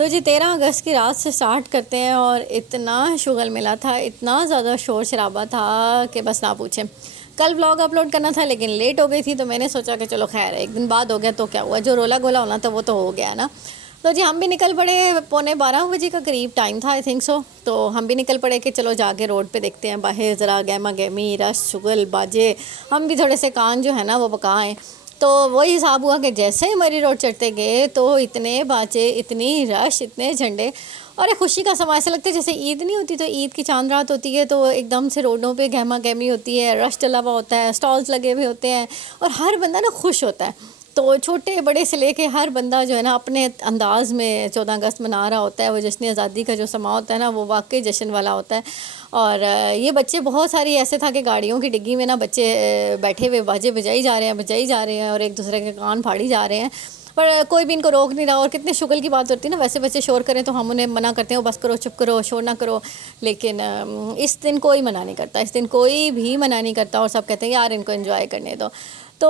तो जी 13 अगस्त की रात से स्टार्ट करते हैं और इतना शुगल मिला था, इतना ज़्यादा शोर शराबा था कि बस ना पूछें। कल व्लॉग अपलोड करना था लेकिन लेट हो गई थी, तो मैंने सोचा कि चलो खैर एक दिन बाद हो गया तो क्या हुआ, जो रोला गोला होना था वो तो हो गया ना। तो जी हम भी निकल पड़े, 11:15 का करीब टाइम था आई थिंक सो। तो हम भी निकल पड़े कि चलो जाके रोड पे देखते हैं बाहर ज़रा गहमा गहमी रश शुगल बाजे, हम भी थोड़े से कान जो है ना वो पकाएँ। तो वही हिसाब हुआ कि जैसे ही मरी रोड चढ़ते गए तो इतने बाजे, इतनी रश, इतने झंडे और एक खुशी का समा, ऐसा लगता है जैसे ईद नहीं होती तो ईद की चांद रात होती है तो एकदम से रोडों पे गहमा गहमी होती है, रश चला हुआ होता है, स्टॉल्स लगे हुए होते हैं और हर बंदा ना खुश होता है। तो छोटे बड़े से लेके हर बंदा जो है ना अपने अंदाज़ में 14 अगस्त मना रहा होता है। वो जश्न आज़ादी का जो समा होता है ना वो वाकई जश्न वाला होता है। और ये बच्चे बहुत सारी ऐसे था कि गाड़ियों की डिग्गी में ना बच्चे बैठे हुए बाजे बजाई जा रहे हैं और एक दूसरे के कान फाड़ी जा रहे हैं, पर कोई भी इनको रोक नहीं रहा। और कितने शुगल की बात होती है ना, वैसे बच्चे शोर करें तो हम उन्हें मना करते हैं बस करो, चुप करो, शोर ना करो। लेकिन इस दिन कोई मना नहीं करता, इस दिन कोई भी मना नहीं करता और सब कहते हैं यार इनको एंजॉय करने दो। तो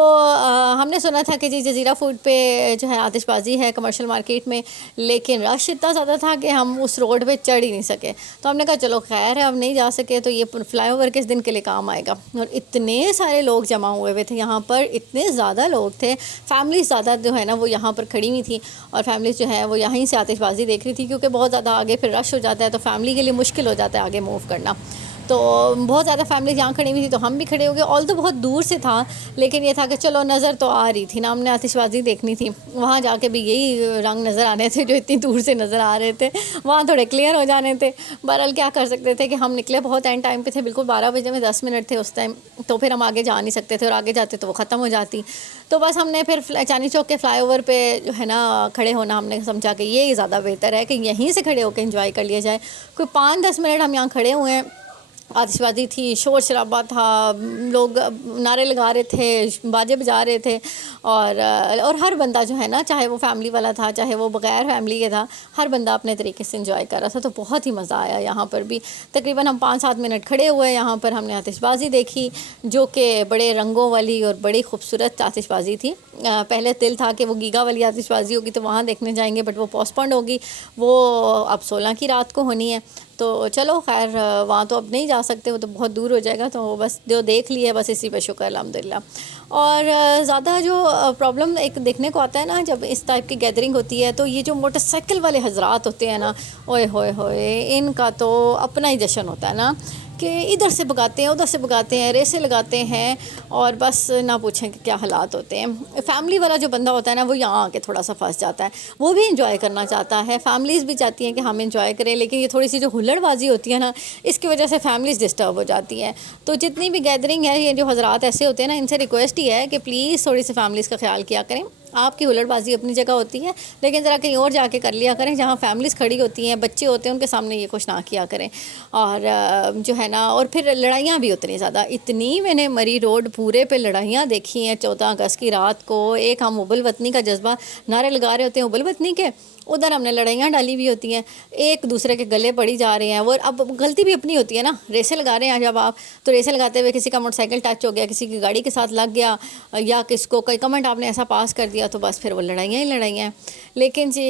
हमने सुना था कि जी जज़ीरा फूड पे जो है आतिशबाज़ी है कमर्शियल मार्केट में, लेकिन रश इतना ज़्यादा था कि हम उस रोड पे चढ़ ही नहीं सके। तो हमने कहा चलो खैर है, अब नहीं जा सके तो ये फ्लाईओवर किस दिन के लिए काम आएगा। और इतने सारे लोग जमा हुए थे यहाँ पर, इतने ज़्यादा लोग थे, फैमिली ज़्यादा जो है ना वो यहाँ पर खड़ी हुई थी और फैमिली जो है वो यहीं से आतिशबाज़ी देख रही थी, क्योंकि बहुत ज़्यादा आगे फिर रश हो जाता है तो फैमिली के लिए मुश्किल हो जाता है आगे मूव करना। तो बहुत ज़्यादा फैमिली यहाँ खड़ी हुई थी तो हम भी खड़े हो गए। ऑल तो बहुत दूर से था लेकिन ये था कि चलो नज़र तो आ रही थी ना, हमने आतिशबाज़ी देखनी थी। वहाँ जाके भी यही रंग नज़र आने थे जो इतनी दूर से नज़र आ रहे थे, वहाँ थोड़े क्लियर हो जाने थे। बहरहाल क्या कर सकते थे कि हम निकले बहुत एंड टाइम पे थे, बिल्कुल 12 बजे में 10 मिनट थे उस टाइम, तो फिर हम आगे जा नहीं सकते थे और आगे जाते तो वो ख़त्म हो जाती। तो बस हमने फिर चांदनी चौक के फ्लाईओवर पे जो है ना खड़े होना हमने समझा कि ये ज़्यादा बेहतर है कि यहीं से खड़े होकर एंजॉय कर लिया जाए। कोई 5-10 मिनट हम यहाँ खड़े हुए हैं, आतिशबाज़ी थी, शोर शराबा था, लोग नारे लगा रहे थे, बाजे बजा रहे थे और हर बंदा जो है ना, चाहे वो फैमिली वाला था चाहे वो बग़ैर फैमिली के था, हर बंदा अपने तरीके से एंजॉय कर रहा था। तो बहुत ही मज़ा आया यहाँ पर भी। तकरीबन हम 5-7 मिनट खड़े हुए यहाँ पर, हमने आतिशबाज़ी देखी जो कि बड़े रंगों वाली और बड़ी खूबसूरत आतिशबाज़ी थी। पहले दिल था कि वो गीगा वाली आतिशबाज़ी होगी तो वहाँ देखने जाएंगे, बट वो पोस्टपोन्ड होगी, वो अब 16 की रात को होनी है। तो चलो खैर वहाँ तो अब नहीं जा सकते, वो तो बहुत दूर हो जाएगा, तो बस जो देख लिया बस इसी पे शुक्र अल्हम्दुलिल्लाह। और ज़्यादा जो प्रॉब्लम एक देखने को आता है ना जब इस टाइप की गैदरिंग होती है, तो ये जो मोटरसाइकिल वाले हजरात होते हैं ना, ओए होए होए, इनका तो अपना ही जश्न होता है ना कि इधर से भगाते हैं उधर से भगाते हैं, रेसे लगाते हैं और बस ना पूछें कि क्या हालात होते हैं। फैमिली वाला जो बंदा होता है ना वो यहाँ आके थोड़ा सा फंस जाता है, वो भी इंजॉय करना चाहता है, फैमिलीज़ भी चाहती हैं कि हम इंजॉय करें, लेकिन ये थोड़ी सी जो हुल्लड़बाजी होती है ना इसकी वजह से फैमिलीज़ डिस्टर्ब हो जाती हैं। तो जितनी भी गैदरिंग है, ये जो हजरात ऐसे होते हैं ना, इनसे रिक्वेस्ट ही है कि प्लीज़ थोड़ी सी फैमिलीज़ का ख्याल किया करें। आपकी हुल्लड़बाजी अपनी जगह होती है लेकिन ज़रा कहीं और जाके कर लिया करें, जहाँ फैमिलीज़ खड़ी होती हैं, बच्चे होते हैं, उनके सामने ये कुछ ना किया करें। और जो है ना, और फिर लड़ाइयाँ भी उतनी ज़्यादा, इतनी मैंने मरी रोड पूरे पे लड़ाइयाँ देखी हैं 14 अगस्त की रात को। एक हम उबल वतनी का जज्बा, नारे लगा रहे होते हैं उबल वतनी के, उधर हमने लड़ाइयाँ डाली हुई होती हैं, एक दूसरे के गले पड़ी जा रहे हैं। वो अब गलती भी अपनी होती है ना, रेसे लगा रहे हैं जब आप, तो रेसे लगाते हुए किसी का मोटरसाइकिल टच हो गया, किसी की गाड़ी के साथ लग गया, या किसको कोई कमेंट आपने ऐसा पास कर दिया, तो बस फिर वो लड़ाइयाँ ही लड़ाइयाँ हैं। लेकिन जी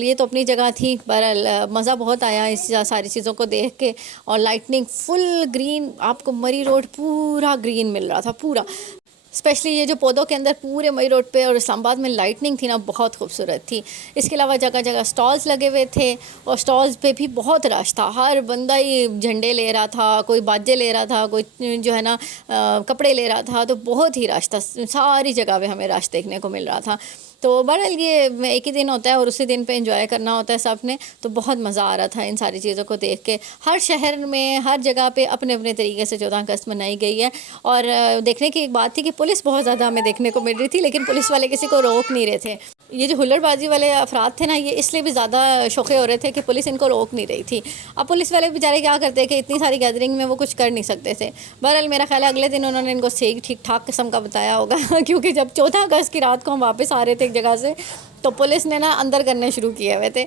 ये तो अपनी जगह थी। बहरहाल मज़ा बहुत आया इस सारी चीज़ों को देख के। और लाइटनिंग फुल ग्रीन, आपको मरी रोड पूरा ग्रीन मिल रहा था पूरा, स्पेशली ये जो पौधों के अंदर पूरे मई रोड पे और इस्लामाबाद में लाइटनिंग थी ना, बहुत खूबसूरत थी। इसके अलावा जगह जगह स्टॉल्स लगे हुए थे और स्टॉल्स पे भी बहुत रश था, हर बंदा ही झंडे ले रहा था, कोई बाजे ले रहा था, कोई जो है ना कपड़े ले रहा था, तो बहुत ही रश था, सारी जगह पे हमें रश देखने को मिल रहा था। तो बहरहाल ये एक ही दिन होता है और उसी दिन पे एंजॉय करना होता है सब ने, तो बहुत मज़ा आ रहा था इन सारी चीज़ों को देख के। हर शहर में हर जगह पे अपने अपने तरीके से 14 अगस्त मनाई गई है। और देखने की एक बात थी कि पुलिस बहुत ज़्यादा हमें देखने को मिल रही थी, लेकिन पुलिस वाले किसी को रोक नहीं रहे थे। ये जो हुल्लड़बाजी वाले अफराद थे ना, ये इसलिए भी ज़्यादा शौक़े हो रहे थे कि पुलिस इनको रोक नहीं रही थी। अब पुलिस वाले बेचारे क्या करते हैं कि इतनी सारी गैदरिंग में वो कुछ कर नहीं सकते थे। बहरहाल मेरा ख्याल है अगले दिन उन्होंने इनको सही ठीक ठाक किस्म का बताया होगा क्योंकि जब 14 अगस्त की रात को हम वापस आ रहे थे एक जगह से, तो पुलिस ने ना अंदर करने शुरू किए हुए थे।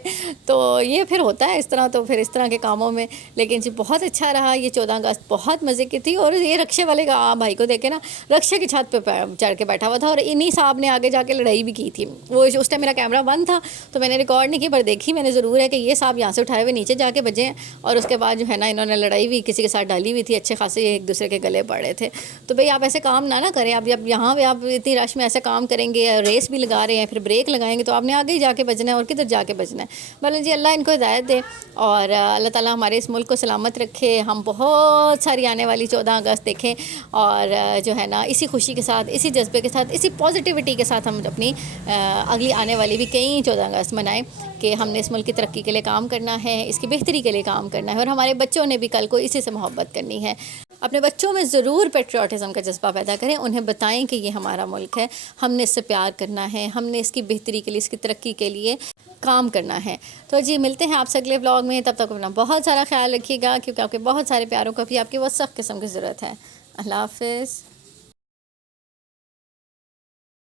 तो ये फिर होता है इस तरह, तो फिर इस तरह के कामों में। लेकिन जी बहुत अच्छा रहा ये 14 अगस्त, बहुत मज़े की थी। और ये रक्शे वाले का भाई को देखे ना, रक्शे की छत पे चढ़ के बैठा हुआ था और इन्हीं साहब ने आगे जाके लड़ाई भी की थी। वो उस टाइम मेरा कैमरा बंद था तो मैंने रिकॉर्ड नहीं की, पर देखी मैंने ज़रूर है कि ये साहब यहाँ से उठाए हुए नीचे जाके बजे हैं। और उसके बाद जो है ना इन्होंने लड़ाई भी किसी के साथ डाली हुई थी, अच्छे खासे एक दूसरे के गले पड़ रहे थे। तो भाई आप ऐसे काम ना करें। आप जब यहाँ पे आप इतनी रश में ऐसे काम करेंगे, रेस भी लगा रहे हैं, फिर ब्रेक लगाएंगे, तो आपने आगे ही जाके बजना है और किधर जाके बजना है। मतलब जी अल्लाह इनको हिदायत दे और अल्लाह ताला हमारे इस मुल्क को सलामत रखे। हम बहुत सारी आने वाली 14 अगस्त देखें और जो है ना इसी खुशी के साथ, इसी जज्बे के साथ, इसी पॉजिटिविटी के साथ हम अपनी अगली आने वाली भी कई 14 अगस्त मनाएं कि हमने इस मुल्क की तरक्की के लिए काम करना है, इसकी बेहतरी के लिए काम करना है। और हमारे बच्चों ने भी कल को इसी से मोहब्बत करनी है। अपने बच्चों में ज़रूर पेट्रियाटिज़म का जज्बा पैदा करें, उन्हें बताएं कि ये हमारा मुल्क है, हमने इससे प्यार करना है, हमने इसकी बेहतरी के लिए, इसकी तरक्की के लिए काम करना है। तो जी मिलते हैं आपसे अगले व्लॉग में। तब तक अपना बहुत सारा ख्याल रखिएगा, क्योंकि आपके बहुत सारे प्यारों को भी आपकी वो सख्त किस्म की ज़रूरत है। अल्लाह हाफ़िज़।